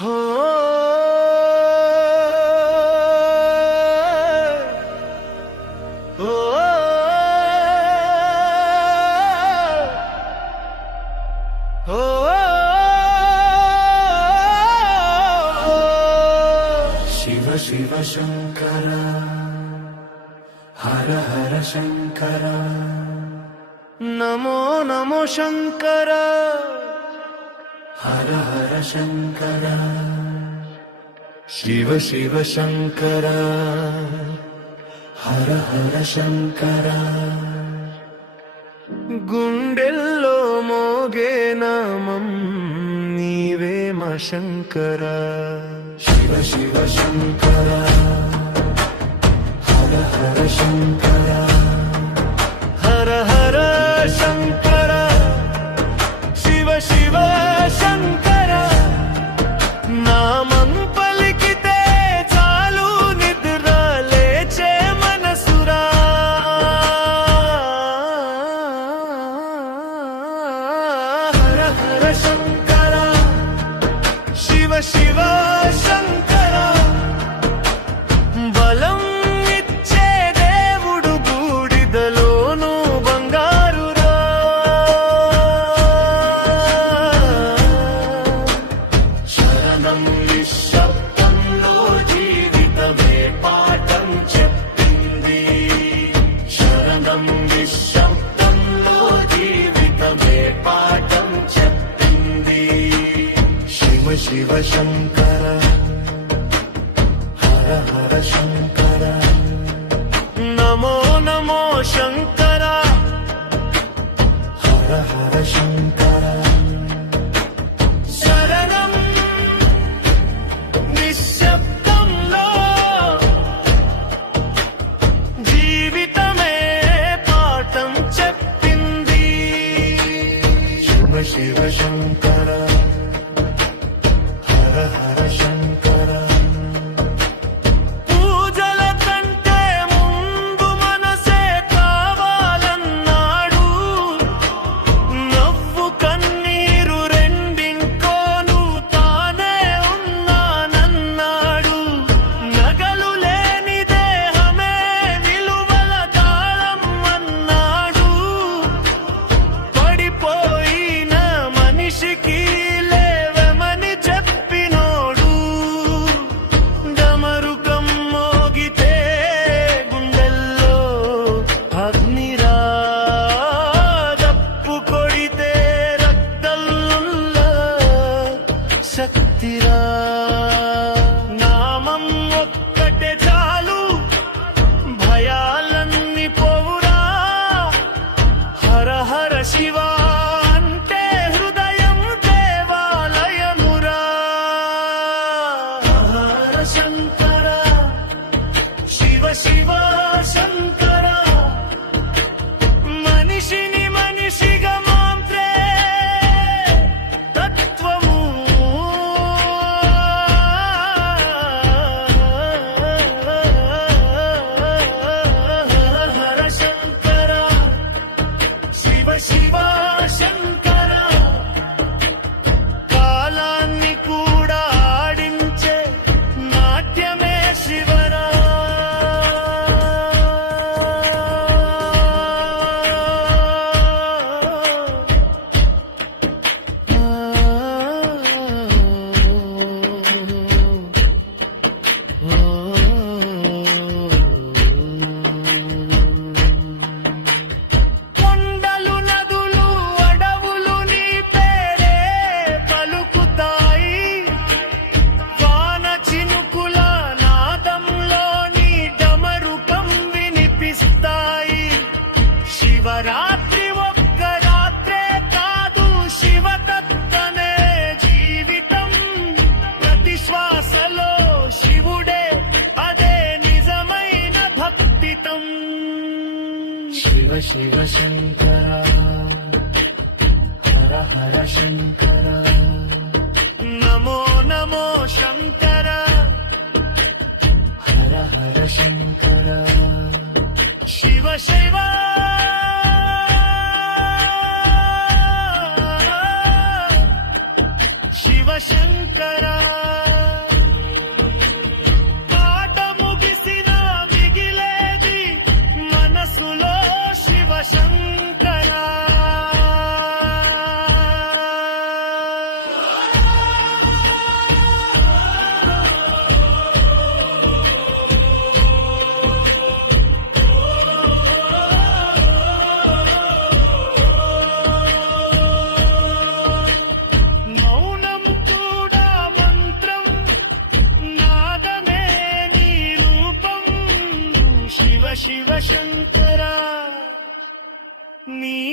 हो ओ हो शिव शिव शंकर हर हर शंकर नमो नमो शंकर हर हर शंकर शिव शिव शंकर हर हर शंकर गुंडेल्लो मोगे नामं नीवे मा शंकर शिव शिव शंकर हर हर शंकर हर हर शंकर शिव शिव शंकर नामं पलिकिते चालू निद्र लेचे मनसुरा हर हर शंकर शिव शिव शंकर बलं इच्चे देवुडु गूडिदलोनु बंगारुरा शरणं निःशब्दंलो जीवितमे पाठं చెప్పింది शरणं निःशब्दंलो जीवितमे पाठं చెప్పింది शिव शिव शंकर हर हर शंकर नमो नमो शंकर हर हर शंकर शरणं निःशब्दंलो जीवितमे पाठं చెప్పింది शिव शिव शंकर हर हर शंकर పూజల కంటే ముందు మనసే కావాలన్నాడు నవ్వు కన్నీరు రెండింకోను తానే ఉన్నానన్నాడు నగలు లేని దేహమే విలువల తాళం అన్నాడు పడిపోయిన మనిషికి లేవమని చెప్పినోడు డమరుకం మోగితే గుండెల్లో అగ్నిరా దప్పు కొడితే రక్తల్లుల్లో శక్తిరా నామం ఒక్కటే చాలు భయాలన్నీ పోవురా హర హర శివ అంటే హృదయం దేవాలయమురా హర శంకర శివ శివ శంకర మనిషిని మనిషిగా మాంత్రే తత్వము హర శంకర శివ శివ శంకర కాలాన్ని కూడా ఆడించే నాట్యమే శివరా కొండలు నదులు అడవులు నీ పేరే పలుకుతాయి వాన చినుకుల నాదంలో నీ డమరుకం వినిపిస్తాయి శివరాత్రి ఒక్క రాత్రే కాదు శివదత్తనే జీవితం ప్రతి శ్వాసలో శివుడే అదే నిజమైన భక్తితం शिव शिव शंकर हर हर शंकर नमो नमो शंकर हर हर शंकर शिव शिव शिव शंकर నీ